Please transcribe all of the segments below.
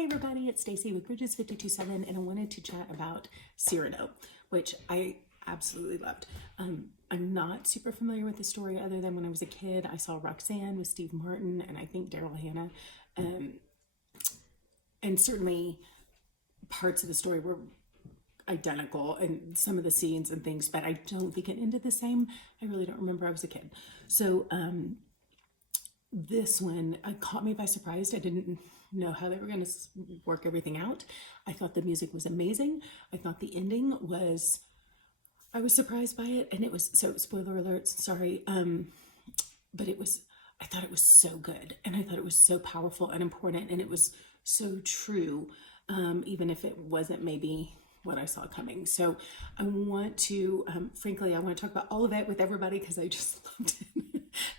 Hey everybody, it's Stacy with Bridges 527, and I wanted to chat about Cyrano, which I absolutely loved. I'm not super familiar with the story other than when I was a kid, I saw Roxanne with Steve Martin and I think Daryl Hannah. And certainly parts of the story were identical and some of the scenes and things, but I don't think it ended the same. I really don't remember. I was a kid. So this one caught me by surprise. I didn't know how they were going to work everything out. I thought the music was amazing. I thought the ending was, I was surprised by it. And it was, so spoiler alerts, sorry. But I thought it was so good. And I thought it was so powerful and important. And it was so true, even if it wasn't maybe what I saw coming. So I want to, frankly, I want to talk about all of it with everybody because I just loved it.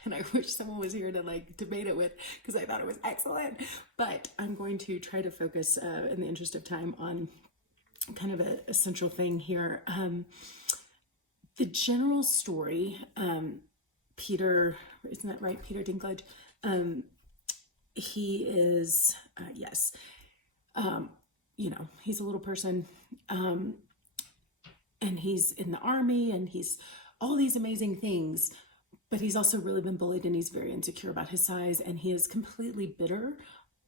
And I wish someone was here to like debate it with, because I thought it was excellent. But I'm going to try to focus in the interest of time on kind of a central thing here. The general story, Peter, isn't that right? Peter Dinklage. He is, yes. He's a little person, and he's in the army and he's all these amazing things, but he's also really been bullied and he's very insecure about his size and he is completely bitter.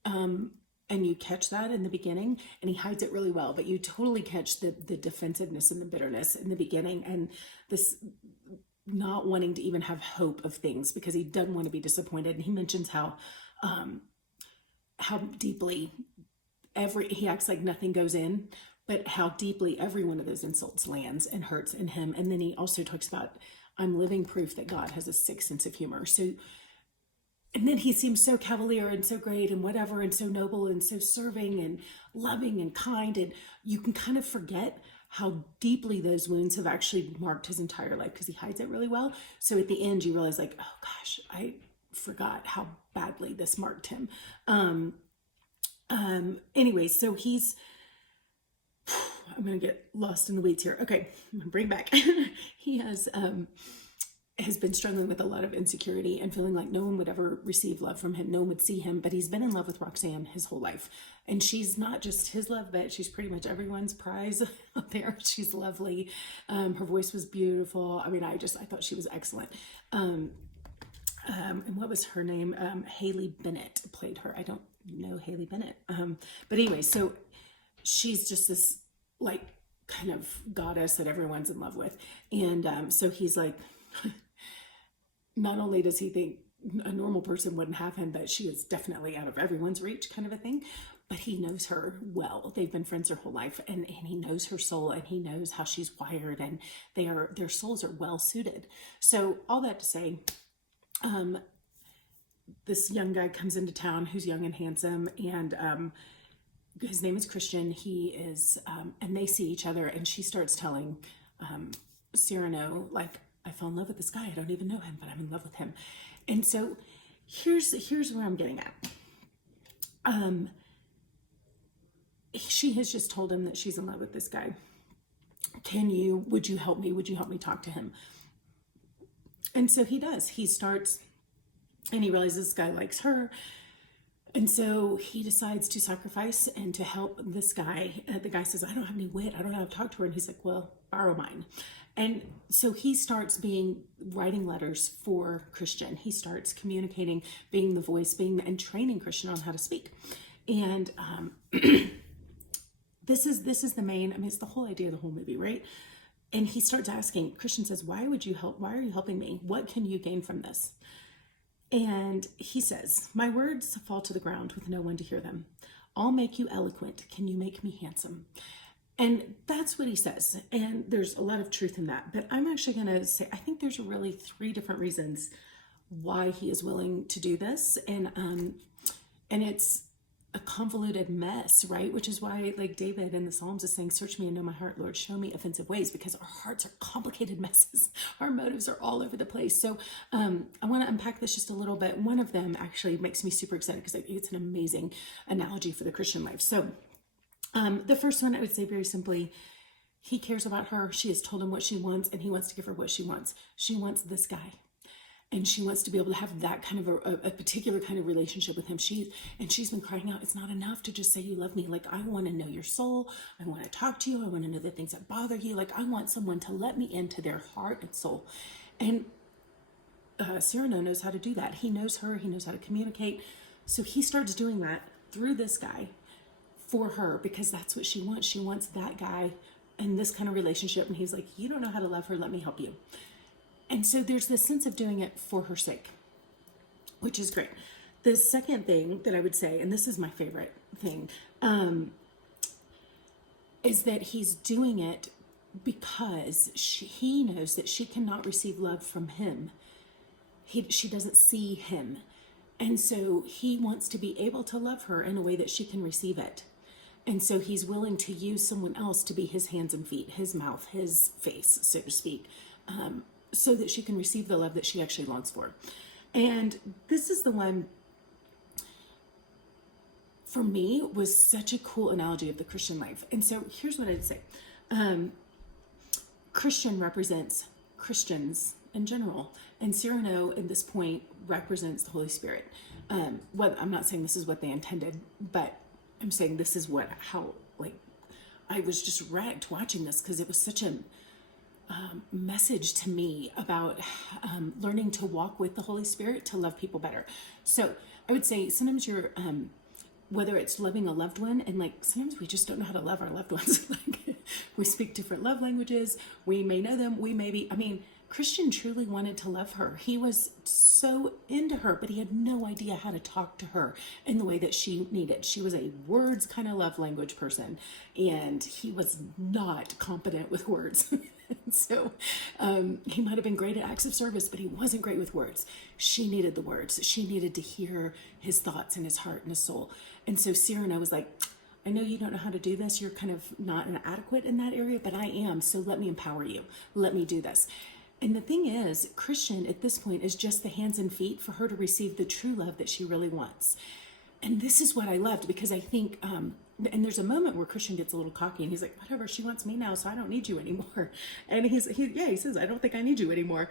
And you catch that in the beginning and he hides it really well, but you totally catch the defensiveness and the bitterness in the beginning and this not wanting to even have hope of things because he doesn't want to be disappointed. And he mentions how deeply he acts like nothing goes in, but how deeply every one of those insults lands and hurts in him. And then he also talks about, I'm living proof that God has a sick sense of humor. So, and then he seems so cavalier and so great and whatever, and so noble and so serving and loving and kind. And you can kind of forget how deeply those wounds have actually marked his entire life because he hides it really well. So at the end, you realize like, oh gosh, I forgot how badly this marked him. Anyway, so I'm going to get lost in the weeds here. Okay, I'm going to bring back. He has been struggling with a lot of insecurity and feeling like no one would ever receive love from him. No one would see him, but he's been in love with Roxanne his whole life. And she's not just his love, but she's pretty much everyone's prize out there. She's lovely. Her voice was beautiful. I mean, I thought she was excellent. And what was her name? Haley Bennett played her. I don't know Haley Bennett. But anyway, so she's just this like kind of goddess that everyone's in love with. And so he's like, not only does he think a normal person wouldn't have him, but she is definitely out of everyone's reach kind of a thing. But he knows her well. They've been friends their whole life, and he knows her soul and he knows how she's wired, and their souls are well suited. So all that to say, this young guy comes into town who's young and handsome, and his name is Christian. He is, and they see each other, and she starts telling Cyrano, like, I fell in love with this guy. I don't even know him, but I'm in love with him. And so here's where I'm getting at. She has just told him that she's in love with this guy. Would you help me? Would you help me talk to him? And so he does. He starts, and he realizes this guy likes her. And so he decides to sacrifice and to help this guy. The guy says, I don't have any wit. I don't know how to talk to her. And he's like, well, borrow mine. And so he starts writing letters for Christian. He starts communicating, being the voice, and training Christian on how to speak. And this is the main, I mean, it's the whole idea of the whole movie, right? And he starts asking, Christian says, why are you helping me? What can you gain from this? And he says, my words fall to the ground with no one to hear them. I'll make you eloquent. Can you make me handsome? And that's what he says. And there's a lot of truth in that. But I'm actually going to say, I think there's really 3 different reasons why he is willing to do this. And it's a convoluted mess, right? Which is why, like David in the Psalms is saying, search me and know my heart, Lord, show me offensive ways, because our hearts are complicated messes. Our motives are all over the place. So I want to unpack this just a little bit. One of them actually makes me super excited because I think it's an amazing analogy for the Christian life. So the first one, I would say very simply, he cares about her. She has told him what she wants, and he wants to give her what she wants. She wants this guy. and she wants to be able to have that kind of a particular kind of relationship with him. She's been crying out, it's not enough to just say you love me. Like, I want to know your soul. I want to talk to you. I want to know the things that bother you. Like, I want someone to let me into their heart and soul. And Cyrano knows how to do that. He knows her. He knows how to communicate. So he starts doing that through this guy for her, because that's what she wants. She wants that guy in this kind of relationship. And he's like, you don't know how to love her. Let me help you. And so there's this sense of doing it for her sake, which is great. The second thing that I would say, and this is my favorite thing, is that he's doing it because he knows that she cannot receive love from him. She doesn't see him. And so he wants to be able to love her in a way that she can receive it. And so he's willing to use someone else to be his hands and feet, his mouth, his face, so to speak, so that she can receive the love that she actually longs for. And this is the one, for me, was such a cool analogy of the Christian life. And so here's what I'd say. Christian represents Christians in general. And Cyrano, at this point, represents the Holy Spirit. Well, I'm not saying this is what they intended, but I'm saying this is how I was just wrecked watching this, because it was such a message to me about learning to walk with the Holy Spirit to love people better. So I would say sometimes you're, whether it's loving a loved one, and like sometimes we just don't know how to love our loved ones. Like, we speak different love languages. We may know them. We may be, Christian truly wanted to love her. He was so into her, but he had no idea how to talk to her in the way that she needed. She was a words kind of love language person, and he was not competent with words. So he might have been great at acts of service, but he wasn't great with words. She needed the words. She needed to hear his thoughts and his heart and his soul. And so Cyrano was like, I know you don't know how to do this. You're kind of not adequate in that area, but I am. So let me empower you. Let me do this. And the thing is, Christian at this point is just the hands and feet for her to receive the true love that she really wants. And this is what I loved, because I think, and there's a moment where Christian gets a little cocky and he's like, whatever, she wants me now, so I don't need you anymore. And he says, I don't think I need you anymore.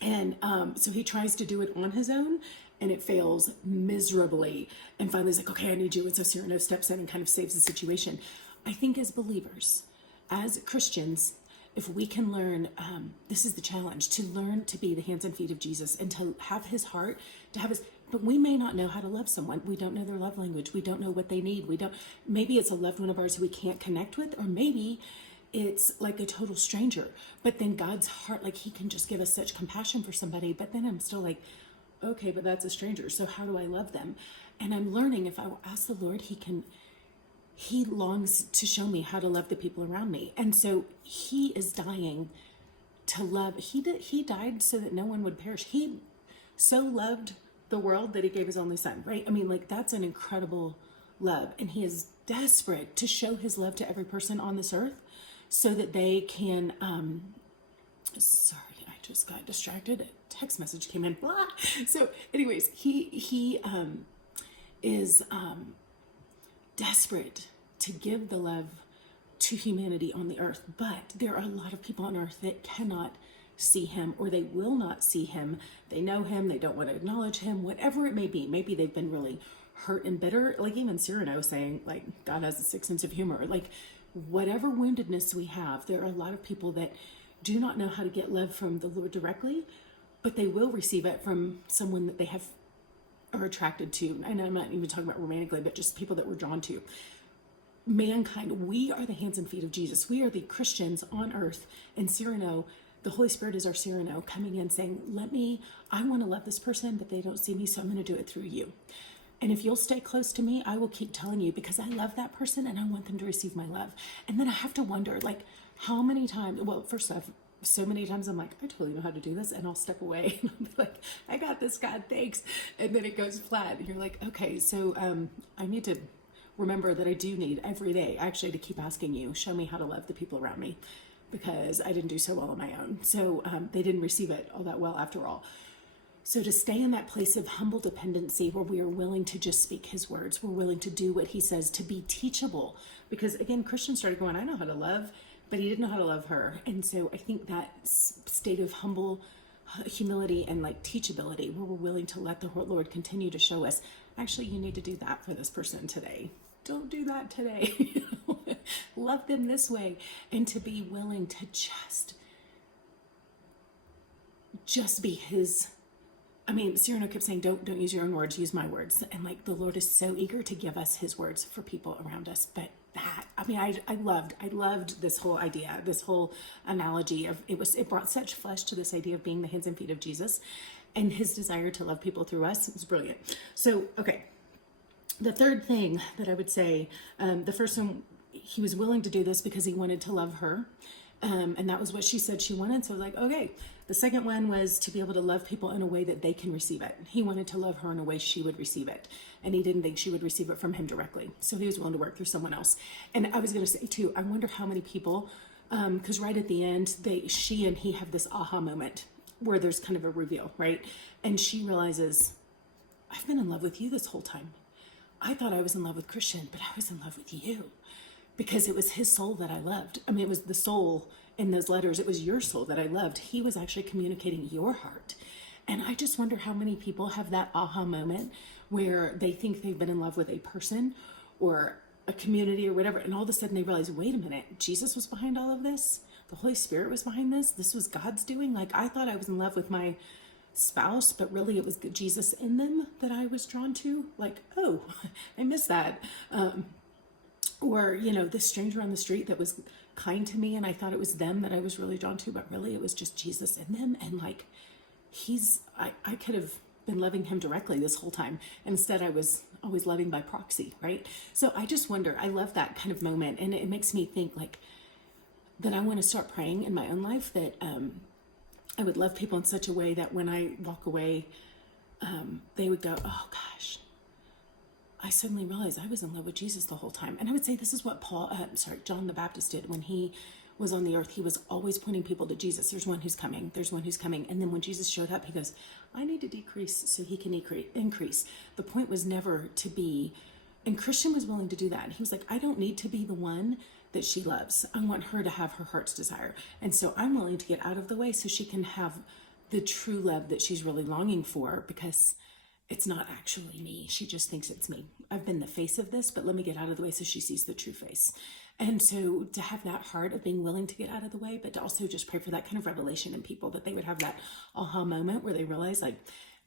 And so he tries to do it on his own, and it fails miserably. And finally he's like, okay, I need you. And so Cyrano steps in and kind of saves the situation. I think as believers, as Christians, if we can learn, this is the challenge, to learn to be the hands and feet of Jesus and to have his heart, but we may not know how to love someone. We don't know their love language. We don't know what they need. Maybe it's a loved one of ours who we can't connect with, or maybe it's like a total stranger. But then God's heart, like, he can just give us such compassion for somebody. But then I'm still like, okay, but that's a stranger. So how do I love them? And I'm learning, if I will ask the Lord, he longs to show me how to love the people around me. And so he is dying to love. He died so that no one would perish. He so loved the world that he gave his only son, right? That's an incredible love. And he is desperate to show his love to every person on this earth so that they can, sorry, I just got distracted. A text message came in, blah. So anyways, he is desperate to give the love to humanity on the earth. But there are a lot of people on earth that cannot see him, or they will not see him. They know him, they don't want to acknowledge him, whatever it may be. Maybe they've been really hurt and bitter, like even Cyrano saying, like, God has a sick sense of humor. Like, whatever woundedness we have, there are a lot of people that do not know how to get love from the Lord directly, but they will receive it from someone that they are attracted to. And I'm not even talking about romantically, but just people that we're drawn to. Mankind, we are the hands and feet of Jesus. We are the Christians on earth. And Cyrano, the Holy Spirit is our Cyrano, coming in saying, I want to love this person, but they don't see me, so I'm going to do it through you. And if you'll stay close to me, I will keep telling you, because I love that person and I want them to receive my love. And then I have to wonder, like, how many times, well, first off, so many times I'm like, I totally know how to do this, and I'll step away and I'll be like, I got this, God, thanks. And then it goes flat. And you're like, okay, so I need to remember that I do need every day actually to keep asking you, show me how to love the people around me, because I didn't do so well on my own. So they didn't receive it all that well after all. So to stay in that place of humble dependency where we are willing to just speak his words, we're willing to do what he says, to be teachable. Because again, Christian started going, I know how to love, but he didn't know how to love her. And so I think that state of humble humility and like teachability, where we're willing to let the Lord continue to show us, actually, you need to do that for this person today. Don't do that today. Love them this way. And to be willing to just be his. I mean, Cyrano kept saying, don't use your own words, use my words. And like the Lord is so eager to give us his words for people around us. But that, I mean, I loved this whole idea, this whole analogy of it brought such flesh to this idea of being the hands and feet of Jesus, and his desire to love people through us was brilliant. So, okay. The third thing that I would say, the first one, he was willing to do this because he wanted to love her. And that was what she said she wanted. So I was like, okay. The second one was to be able to love people in a way that they can receive it. He wanted to love her in a way she would receive it. And he didn't think she would receive it from him directly. So he was willing to work through someone else. And I was going to say too, I wonder how many people, because right at the end, she and he have this aha moment where there's kind of a reveal, right? And she realizes, I've been in love with you this whole time. I thought I was in love with Christian, but I was in love with you. Because it was his soul that I loved. I mean, it was the soul in those letters. It was your soul that I loved. He was actually communicating your heart. And I just wonder how many people have that aha moment where they think they've been in love with a person or a community or whatever. And all of a sudden they realize, wait a minute, Jesus was behind all of this. The Holy Spirit was behind this. This was God's doing. Like, I thought I was in love with my spouse, but really it was Jesus in them that I was drawn to. Like, oh, I missed that. Or, you know, this stranger on the street that was kind to me and I thought it was them that I was really drawn to, but really it was just Jesus in them. And like, I could have been loving him directly this whole time. And instead I was always loving by proxy, right? So I just wonder, I love that kind of moment. And it makes me think like that I want to start praying in my own life that I would love people in such a way that when I walk away, they would go, oh gosh, I suddenly realized I was in love with Jesus the whole time. And I would say this is what John the Baptist did when he was on the earth. He was always pointing people to Jesus. There's one who's coming. There's one who's coming. And then when Jesus showed up, he goes, I need to decrease so he can increase. The point was never to be, and Christian was willing to do that. And he was like, I don't need to be the one that she loves. I want her to have her heart's desire. And so I'm willing to get out of the way so she can have the true love that she's really longing for, because it's not actually me. She just thinks it's me. I've been the face of this, but let me get out of the way so she sees the true face. And so to have that heart of being willing to get out of the way, but to also just pray for that kind of revelation in people, that they would have that aha moment where they realize like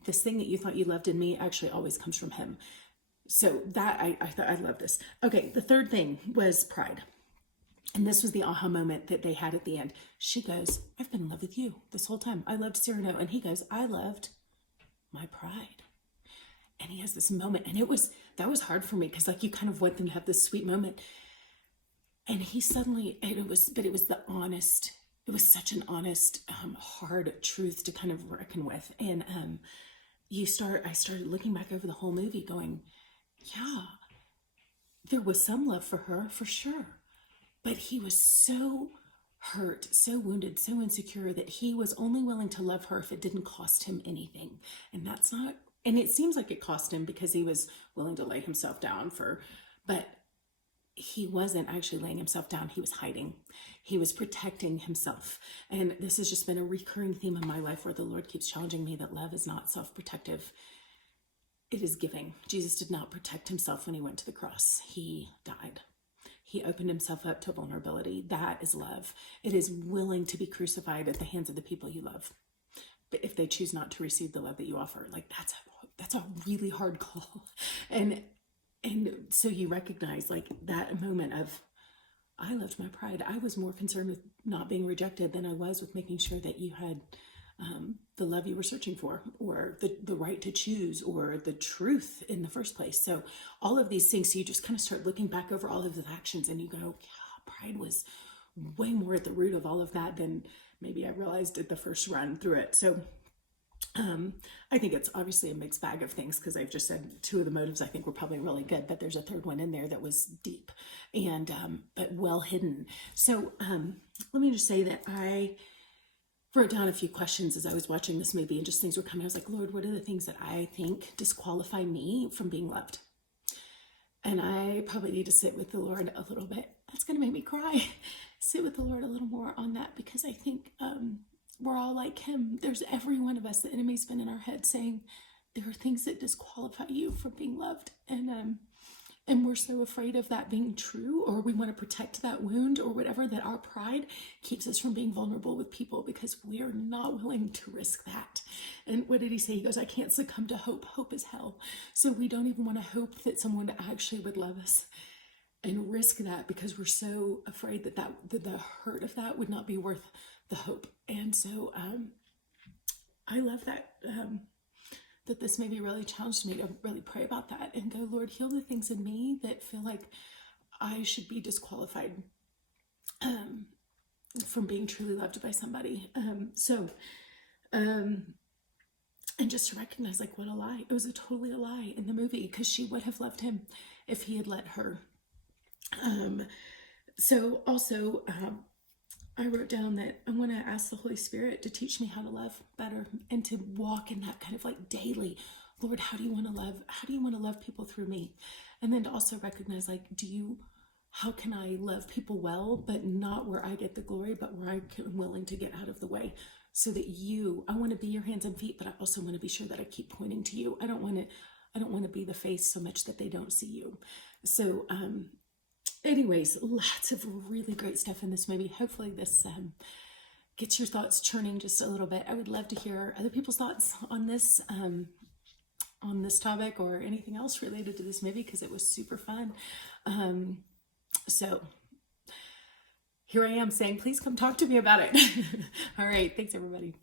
this thing that you thought you loved in me actually always comes from him. So that I thought I love this. Okay. The third thing was pride. And this was the aha moment that they had at the end. She goes, I've been in love with you this whole time. I loved Cyrano. And he goes, I loved my pride. And he has this moment, and that was hard for me, because like you kind of want them to have this sweet moment. And he suddenly, it was such an honest, hard truth to kind of reckon with. And I started looking back over the whole movie going, yeah, there was some love for her, for sure. But he was so hurt, so wounded, so insecure that he was only willing to love her if it didn't cost him anything. And it seems like it cost him because he was willing to lay himself down but he wasn't actually laying himself down. He was hiding. He was protecting himself. And this has just been a recurring theme in my life where the Lord keeps challenging me that love is not self-protective. It is giving. Jesus did not protect himself when he went to the cross. He died. He opened himself up to vulnerability. That is love. It is willing to be crucified at the hands of the people you love. But if they choose not to receive the love that you offer, like that's a really hard call. And so you recognize like that moment of, I loved my pride. I was more concerned with not being rejected than I was with making sure that you had the love you were searching for, or the right to choose, or the truth in the first place. So all of these things, so you just kind of start looking back over all of the actions and you go, yeah, pride was way more at the root of all of that than maybe I realized at the first run through it. So I think it's obviously a mixed bag of things, because I've just said two of the motives I think were probably really good, but there's a third one in there that was deep and but well hidden. So let me just say that I wrote down a few questions as I was watching this movie, and just things were coming. I was like, Lord, what are the things that I think disqualify me from being loved? And I probably need to sit with the Lord a little bit. That's going to make me cry. Sit with the Lord a little more on that, because I think we're all like him. There's every one of us, the enemy's been in our head saying, there are things that disqualify you from being loved. And we're so afraid of that being true, or we want to protect that wound or whatever, that our pride keeps us from being vulnerable with people because we're not willing to risk that. And what did he say? He goes, I can't succumb to hope. Hope is hell. So we don't even want to hope that someone actually would love us and risk that because we're so afraid that the hurt of that would not be worth the hope. And so I love that. That this maybe really challenged me to really pray about that and go, Lord, heal the things in me that feel like I should be disqualified from being truly loved by somebody. And just to recognize, like, what a lie. It was totally a lie in the movie, because she would have loved him if he had let her. So also, I wrote down that I want to ask the Holy Spirit to teach me how to love better and to walk in that kind of like daily, Lord, how do you want to love? How do you want to love people through me? And then to also recognize, like, how can I love people well, but not where I get the glory, but where I'm willing to get out of the way, so that I want to be your hands and feet, but I also want to be sure that I keep pointing to you. I don't want to be the face so much that they don't see you. So, anyways, lots of really great stuff in this movie. Hopefully this gets your thoughts churning just a little bit. I would love to hear other people's thoughts on this topic or anything else related to this movie, because it was super fun. So here I am saying, please come talk to me about it. All right. Thanks, everybody.